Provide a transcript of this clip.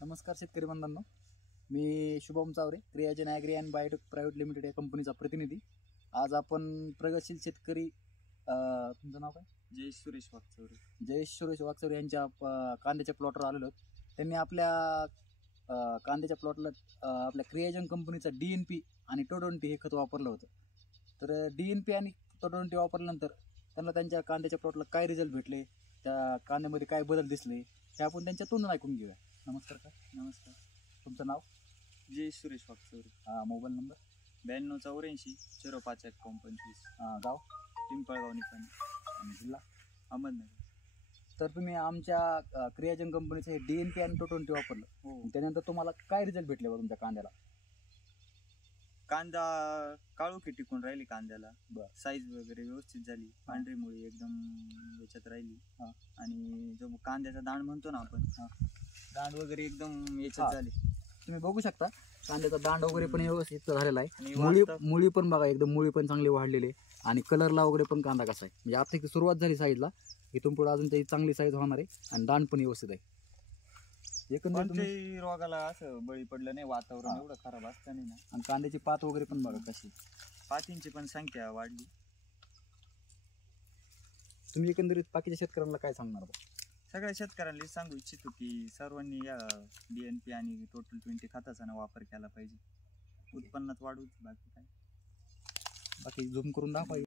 नमस्कार शेतकरी बंधूंनो, मी Shubham Chaware, Kriyajan agri and biotech private limited या कंपनीचा प्रतिनिधी. आज आपण प्रगतशील शेतकरी तुमचं नाव काय? जयेश सुरेश वागचौरे. जयेश सुरेश वागचौरे यांच्या कांद्याच्या प्लॉटवर आलेलो आहोत. त्यांनी आपल्या कांद्याच्या प्लॉटला आपल्या क्रियाजन कंपनीचा DNP आणि टोडोंटी हे खत वापरलं होतं. तर DNP आणि टोडोंटी वापरल्यानंतर त्यांना त्यांच्या कांद्याच्या प्लॉटला काय रिझल्ट भेटले, त्या कांद्यामध्ये काय बदल दिसले हे आपण त्यांच्या तोंडून ऐकून घेऊया. नमस्कार का? नमस्कार. तुमचं नाव? जयेश सुरेश वागचौरे. Mobile number? 9284 05 25. गाव? पिंपळगाव निपाणी आणि जिल्हा? अहमदनगर. तर तुम्ही आमच्या क्रियाजन कंपनीचं हे DNP आणि टोटोंटी वापरलं, हो. त्यानंतर तुम्हाला काय रिझल्ट भेटले बा तुमच्या कांद्याला? कांदा काळोखी टिकून राहिली कांद्याला. बरं. साईज वगैरे व्यवस्थित झाली. पांढरी मुळी एकदम याच्यात राहिली. आणि जो कांद्याचा दांड म्हणतो ना आपण, दांड वगैरे एकदम याच्यात झाली. तुम्ही बघू शकता कांद्याचा दांड वगैरे पण व्यवस्थित झालेला आहे. आणि मुळी पण बघा, एकदम मुळी पण चांगली वाढलेली आहे. आणि कलरला वगैरे पण कांदा कसा आहे, म्हणजे आता सुरुवात झाली साईजला, इथून पुढे अजून त्याची चांगली साईज होणार आहे आणि दांड पण व्यवस्थित आहे. एकंदरीत कोणत्याही रोगाला असं बळी पडलं नाही. वातावरण एवढं खराब असताना ना. आणि कांद्याची पात वगैरे पण बघा कशी. पातींची पण संख्या वाढली. तुम्ही एकंदरीत बाकीच्या शेतकऱ्यांना काय सांगणार बा? सगळ्या शेतकऱ्यांना सांगू इच्छितो की सर्वांनी या DNP आणि टोटल 20 खताचा वापर केला पाहिजे. उत्पन्नात वाढ होती. बाकी काय, बाकी झूम करून दाखवा.